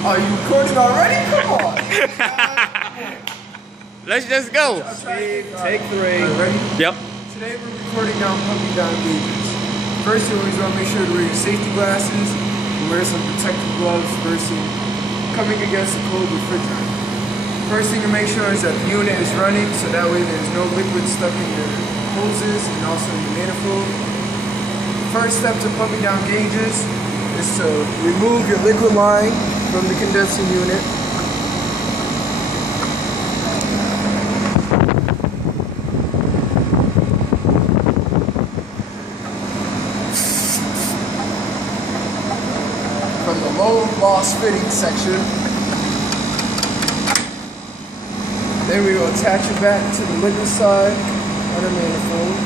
Are you recording already? Come on. Let's just go. Take 3. Ready? Yep. Today we're recording down pumping down gauges. First, you always want to make sure to wear your safety glasses and wear some protective gloves versus coming against the cold refrigerant. First thing to make sure is that the unit is running, so that way there's no liquid stuck in your hoses and also in the manifold. First step to pumping down gauges is to remove your liquid line from the condensing unit. From the low loss fitting section. Then we will attach it back to the liquid side on our manifold.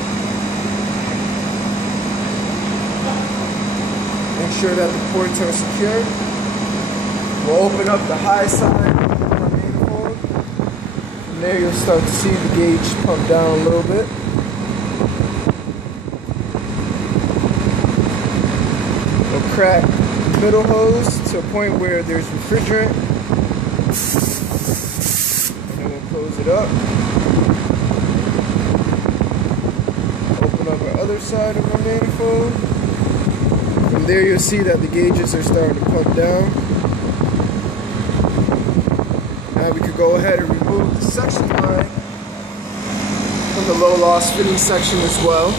Make sure that the ports are secure. We'll open up the high side of our manifold. From there you'll start to see the gauge pump down a little bit. We'll crack the middle hose to a point where there's refrigerant. And we'll close it up. Open up our other side of our manifold. From there you'll see that the gauges are starting to pump down. Now we could go ahead and remove the section line from the low loss fitting section as well.